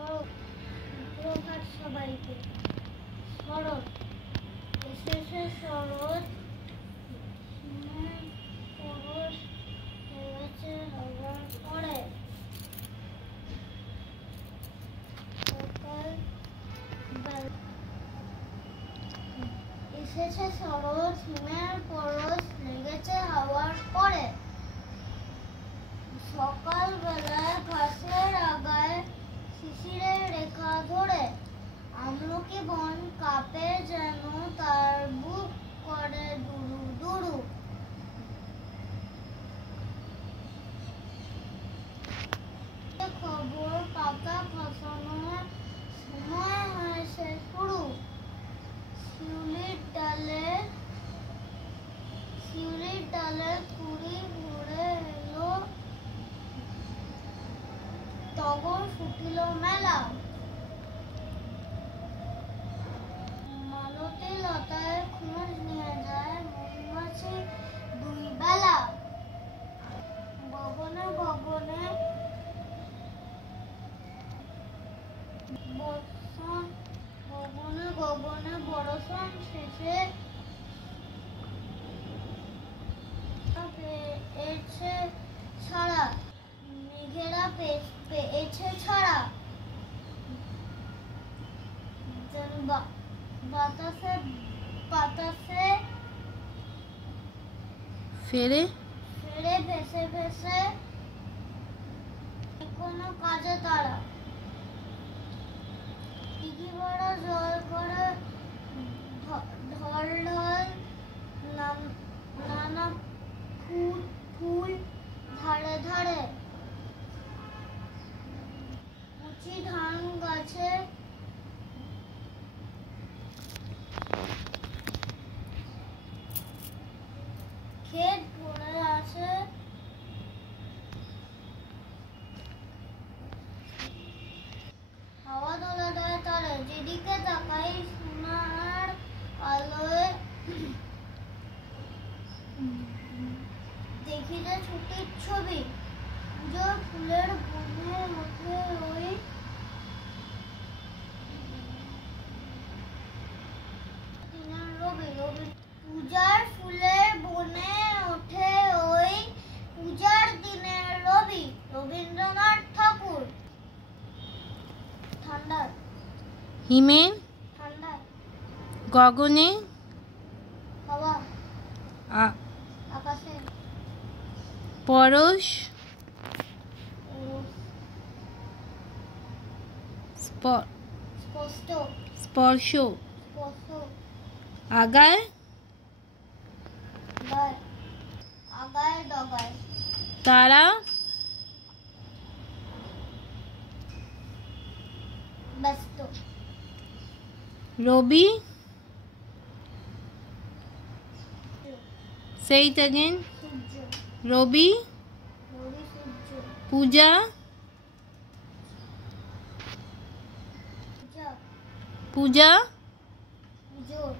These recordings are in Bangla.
সুপ্রভাত সবাইকে। শরৎ এসেছে, শরৎ পরশ লেগেছে হওয়ার পরে। সকাল এসেছে শরৎ, হিমের পরশ লেগেছে হাওয়ার পরে। সকালবেলায় ঘাসের আগায় শিশিরের রেখা ধরে, আমলকি বন কাঁপে যেন তার বুক করে দুরু দুরু। খবর পাতা খসানোর সময় হয়েছে শুরু। শিউলির ডালে কুড়ি ঘুরে এলো, টগর ফুটিল মেলা। মালতী লতায় খোঁজ নিয়ে যায় মৌমাছি দুই বেলা। গগনে গগনে বর্ষণ শেষে পেয়েছে ছাড়া, মেঘেরা পেয়েছে ছাড়া। বাতাসে ফেরে ভেসে ভেসে কোনো কাজে তারা। দিঘি ভরা জল করে ঢল ঢল নানা ফুল ধারে ধারে। উঁচি ধান গাছে ক্ষেত ভরে আছে, হাওয়া দোলা দেয় তারে। যেদিকে তাকাই সোনার আলোয় দেখি যে ছুটির ছবি। পুজোর ফুলের বনে ওঠে ওই দিনের রবি। পূজার ফুলের বনে ওঠে ওই পূজার দিনের রবি। রবীন্দ্রনাথ ঠাকুর। ঠান্ডা হিমে, ঠান্ডা গগনে হাওয়া, আকাশে পরশ, স্পর্শ, আগায় ডগায়, তারা, ব্যস্ত, রবি, say it again, সূর্য, রবি, সূর্য, পূজা, পূজা, পুজোর,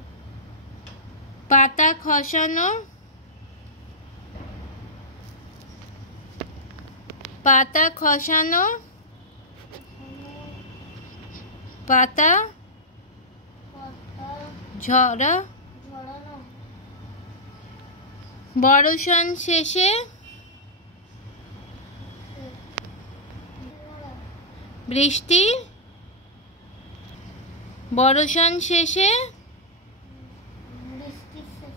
পাতা খসানো, পাতা খসানো, পাতা ঝরা, ঝরানো, বর্ষণ শেষে, বৃষ্টি, বর্ষণ শেষে, বৃষ্টির শেষে,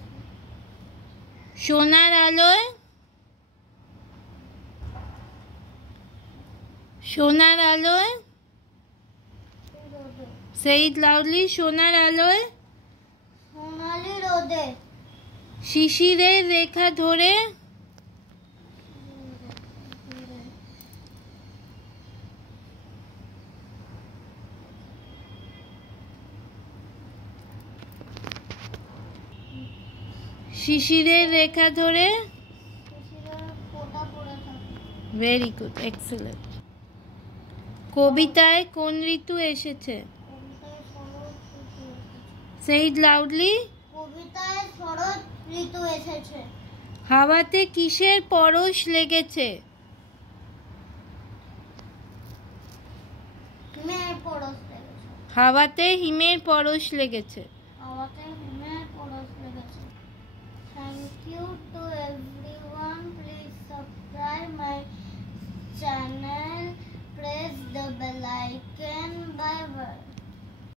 সোনার আলোয়, সোনার আলোয়, রোদে, say it loudly, সোনার আলোয়, সোনালি রোদে, শিশিরের রেখা ধরে, শিশিরের রেখা ধরে। শিশিরের ফোঁটা পড়ে থাকে। Very good, excellent. কবিতায় কোন ঋতু এসেছে? কবিতায় শরৎ ঋতু এসেছে। say it loudly, কবিতায় শরৎ ঋতু এসেছে। হাওয়াতে কিসের পরশ লেগেছে? হিমের হিমের পরশ লেগেছে। হাওয়াতে হিমের পরশ লেগেছে। হাওয়াতে হিমের পরশ লেগেছে। Thank you to everyone. Please subscribe my channel. Press the bell icon. Bye bye.